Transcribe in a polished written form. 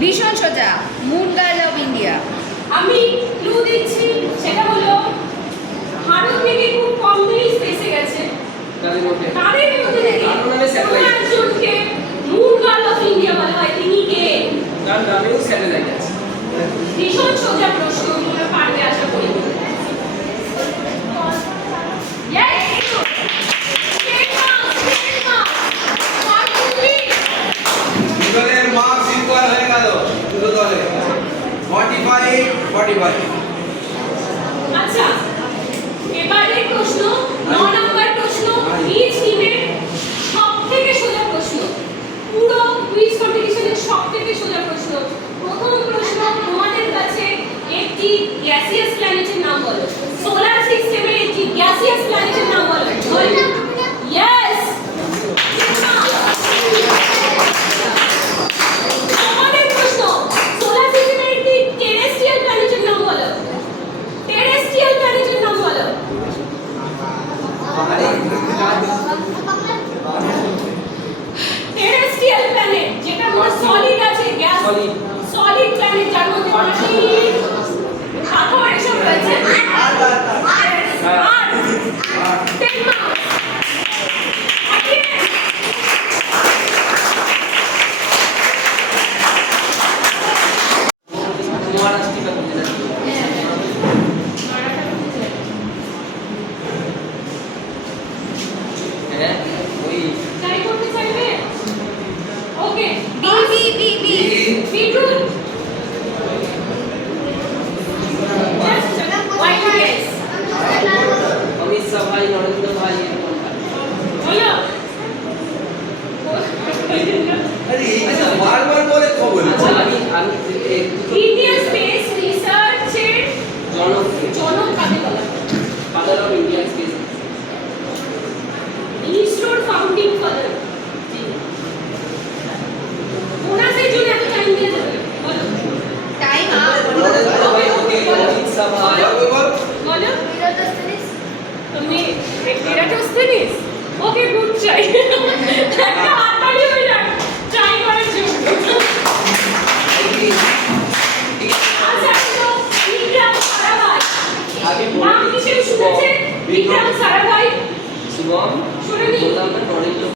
ভীষণ সোজা, moon girl of India. আমি ক্লু দিচ্ছি, সেটা হলো ভারত থেকে খুব কম জিনিস এসে গেছে। তাদের মধ্যে থেকে কোনো একজনকে মুন গার্ল অফ ইন্ডিয়া বলা হয়, তিনি কে? তার নামেও স্যাটেলাইট আছে। ভীষণ সোজা প্রশ্ন, তোমরা পারবে আশা করি। দুদলের মার্কস ইকুয়াল হয়ে গেল দুটো দলে 45 আচ্ছা, এবারে প্রশ্ন 9 নম্বর প্রশ্ন, নিজ টিমের সবথেকে সোজা প্রশ্ন, পুরো কুইজ কম্পিটিশনের সবথেকে সোজা প্রশ্ন। প্রথম প্রশ্ন, তোমাদের কাছে একটি গ্যাসিয়াস প্ল্যানেটের নাম বলো। সোলার সিস্টেমের একটি গ্যাসিয়াস প্ল্যানেটের নাম বলো। ইয়েস। আমাদের প্রশ্ন, সোলার সিস্টেমের একটি টেরেস্ট্রিয়াল প্ল্যানেটের নাম বলো। টেরেস্ট্রিয়াল প্ল্যানেটের নাম বলো। টেরেস্ট্রিয়াল প্ল্যানেট যেটা মধ্যে সলিড আছে, গ্যাস সলিড প্ল্যানেট, যার মধ্যে মাটি পাথর এসব রয়েছে। আর টেকনো ট্রাই করতে চাইবে? Okay, B B B B beetroot. White guess Amit Shah ভাই, নরেন্দ্র ভাই, এরকম ভাই। বলো। আরে এই যে বারবার বলে খবর আচ্ছা, আমি ইন্ডিয়ান স্পেস রিসার্চের জনক কাকে বলা হয়? Father of Indian space. ইসরোর ফাউন্ডিং ফাদার। ওনার সেই জন্য এত টাইম দিয়ে যাবে। বলো। টাইম নরেন্দ্র ভাই, অমিত শাহ ভাই। বলো। তুমি এরাটোস্থেনিস। ওকে, গুড চাই।